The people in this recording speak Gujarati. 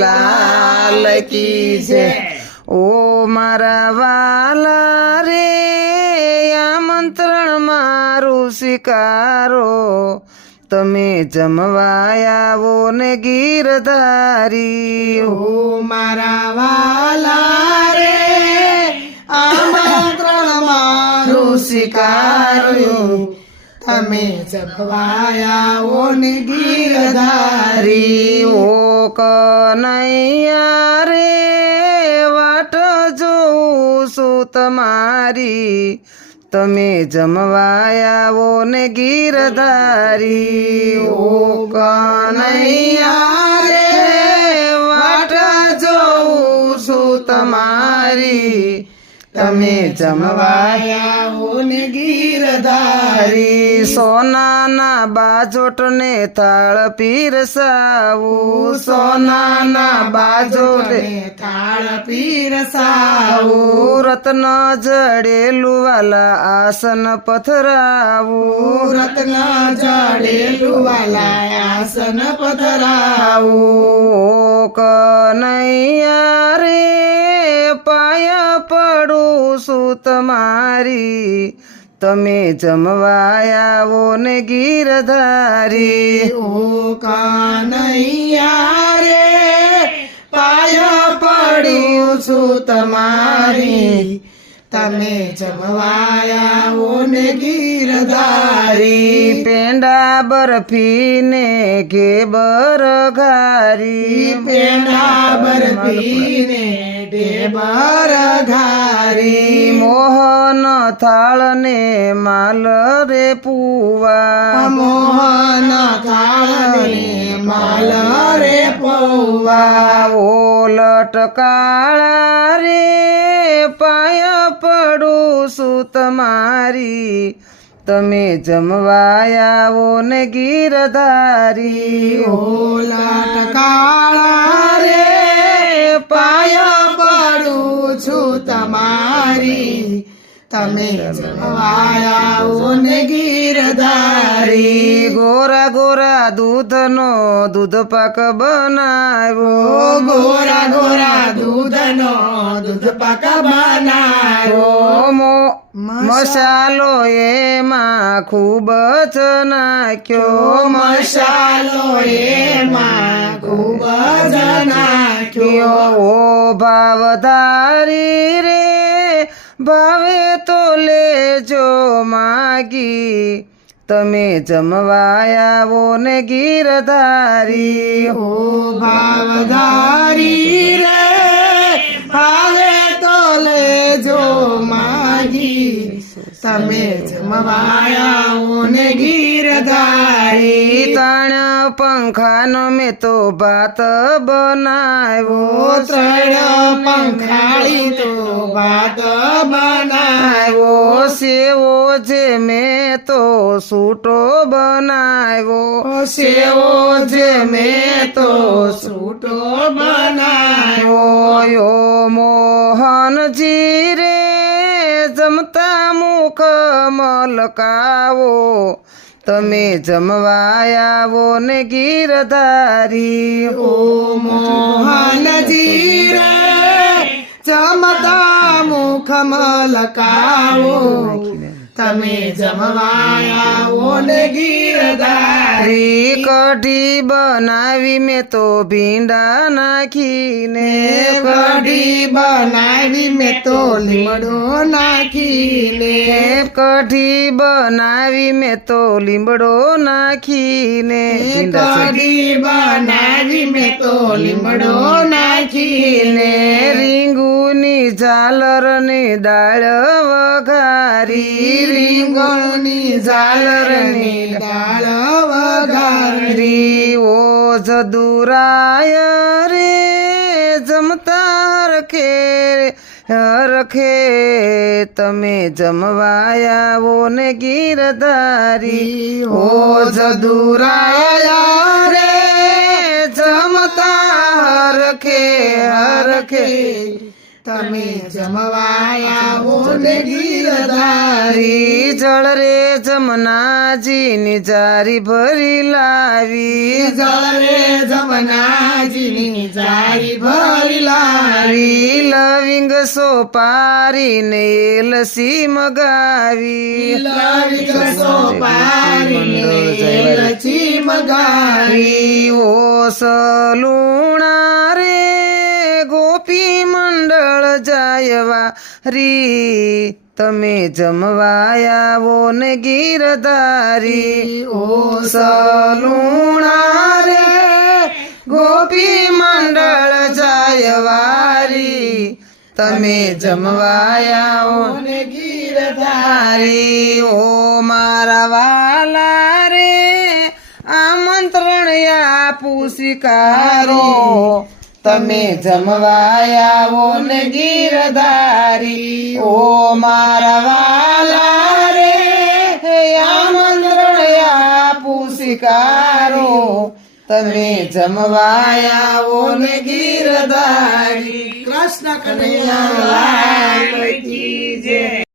લાલ કી જય। ઓ મારા વાલા રે આમંત્રણ મારું સ્વીકારો, તમે જમવા આવો ને ગીરધારી। ઓ મારા વાલા રે આમંત્રણ મારું સ્વીકાર્યું, તમે જમવા આવો ને ગીરધારી। ઓ કનૈયા રે વાટ જોઉં છું તમારી, તમે જમવા આવો ને ગીરધારી। ઓ કનૈયા રે વાટ જોઉં છું તમારી, તમે જમવા આવો ને ગીરધારી। સોનાના બાજોટ ને થાળ પીરસાવું, સોનાના બાજોટને થાળ પીરસાવું, રત્ન જડેલું વાલા આસન પથરાવું, રત્ન જડેલું વાલા આસન પથરાવું। ઓ કનૈયા રે પાય પડું છું તમારી, તમે જમવા આવો ને ગીરધારી। ઓ કનૈયા રે પાય પડ્યું છું તમારી, તમે જમવા આવો ને ગીરધારી। પેંડા બરફી ને ઘેબર ઘારી, પેંડા બરફી ને ઢેબર ઘારી। મોહન થાળ ને માલ રે પુવા, મોહન થાળ ને માલ રે પૌવા। ઓ લટકાળા રે પાય પડું છું તમારી, તમે જમવા આવો ને ગીરધારી। ઓ લટકાળા રે પાય પડું છું તમારી, તમે જમવા આવો ને ગીરધારી। ગોરા ગોરા દૂધનો દૂધ પાક બનાવ્યો, ગોરા ગોરા દૂધનો દૂધ પાક બનાવ્યો। મસાલો એમાં ખૂબ જ નાખ્યો, મસાલો એમાં ખૂબ જ નાખ્યો। ઓ ભાવધારી રે ભાવે તો લેજો માગી, તમે જમવા આવો ને ગીરધારી। ઓ ભાવધારી રે ભાવે તો લેજો માગી, તમે જમવા આવો ને ગીરધારી। ત્રણ પંખાનો મેં તો ભાત બનાવ્યો, ત્રણ પંખાળી તો ભાત બનાવ્યો। સેવો જે મેં તો સૂટો બનાવ્યો, સેવો જે મેં તો સૂટો બનાવ્યો। યો મોહનજી રે જમતા મુખ મલકાવો, તમે જમવા આવો ને ગીરધારી। ઓ મોહનજી રે જમતા મુખ મલકાવો, તમે જમવા આવો ને ગીરધારી। કઢી બનાવી મેં તો ભીંડા નાખીને, કઢી બનાવી મેં તો લીમડો નાખીને, કઢી બનાવી મેં તો લીમડો નાખીને, કઢી બનાવી મેં તો લીમડો નાખીને, રીંગુની ઝાલર ની દાળ વઘારી, રીંગણની ઝાલરની દાળ વઘારી। ઓ જદુરાય રે જમતા હરખે તમે જમવા આવો ને ગીરધારી। ઓ જદુરાયા રે જમતા હરખે હરખે તમે જમવાયા ને ગીરધારી જળ રે જમનાજીની જારી ભરી લાવી જળ રે જમનાજીની જારી ભરી લાવી લવિંગ સોપારી ને લસી મગાવી લવિંગ સોપારી લચી મગાવી ઓ સલુણા રે ગોપી મંડળ જાયવા રી તમે જમવાયાવો ને ગીરધારી ઓ સલુણા રે ગોપી મંડળ જાયવારી તમે જમવાયાવો ને ગીરધારી ઓ મારા વાલા રે આમંત્રણ આપું સ્વીકારો તમે જમવાયાવો ને ગીરધારી ઓ મારા વાલા રે આમંત્રણ આપું સ્વીકારો તમે જમવાયાવો ને ગીરધારી કૃષ્ણ કનૈયા લાલ કી જય.